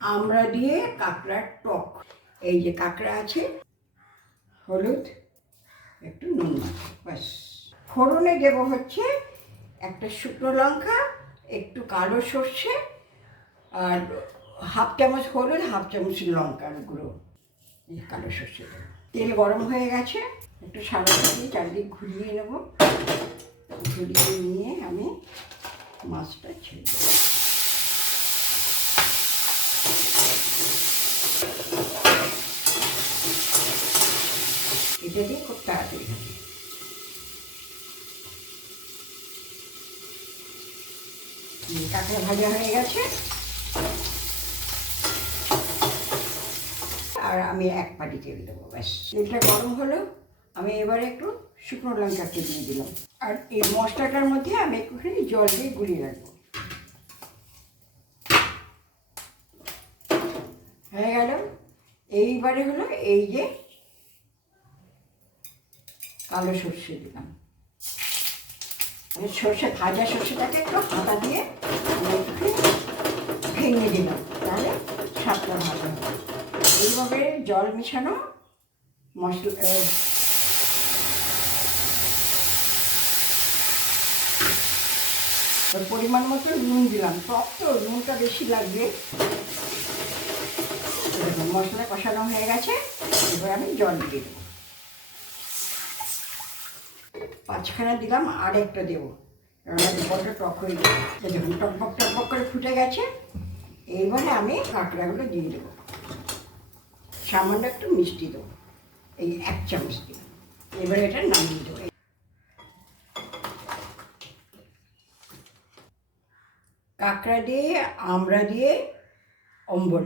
আমরা দিয়ে কাঁকড়ার টক। এই যে কাঁকড়া আছে, হলুদ, একটু নুন মাখা, ব্যাস। ফোড়নে দেব হচ্ছে একটা শুকনো লঙ্কা, একটু কালো সর্ষে, আর হাফ চামচ হলুদ, হাফ চামচ লঙ্কার গুঁড়ো, এই কালো সর্ষে দেবো। তেল গরম হয়ে গেছে, একটু সাদা দিয়ে চারদিক ঘুরিয়ে নেব। ঘুরিয়ে নিয়ে আমি মাছটা ছেড়ে দেবো। এটা দিয়ে খুব তাড়াতাড়ি হবে। কাঁকড়া ভাজা হয়ে গেছে, আর আমি এক পাটি তেল দেবো, ব্যাস। তেলটা গরম হলো, আমি এবারে একটু শুকনো লঙ্কাকে দিয়ে দিলাম। আর এই মশলাটার মধ্যে আমি একটুখানি জল দিয়ে গুলিয়ে রাখবো। হয়ে গেল। এইবারে হলো এই যে কালো সর্ষে দিলাম, সর্ষে, ভাজা সর্ষেটাকে একটু হাতা দিয়ে ভেঙে দিলাম, তাহলে স্বাদটা ভালো হবে। এইভাবে জল মেশানো মশলা, পরিমাণ মতো নুন দিলাম, টক তো নুনটা বেশি লাগবে। মশলা কষানো হয়ে গেছে, এবার আমি জল দিয়ে দেবো। 5খানা দিলাম, আর একটা দেবো, কারণ বড্ড টক হয়ে যাবে। দেখুন টকবক টকবক করে ফুটে গেছে। এইবারে আমি কাঁকড়াগুলো দিয়ে দেবো, সামান্য একটু মিষ্টি দেবো, এই 1 চামচ দিলাম। এবারে এটা নামিয়ে দেবো। কাঁকড়া দিয়ে, আমড়া দিয়ে অম্বল।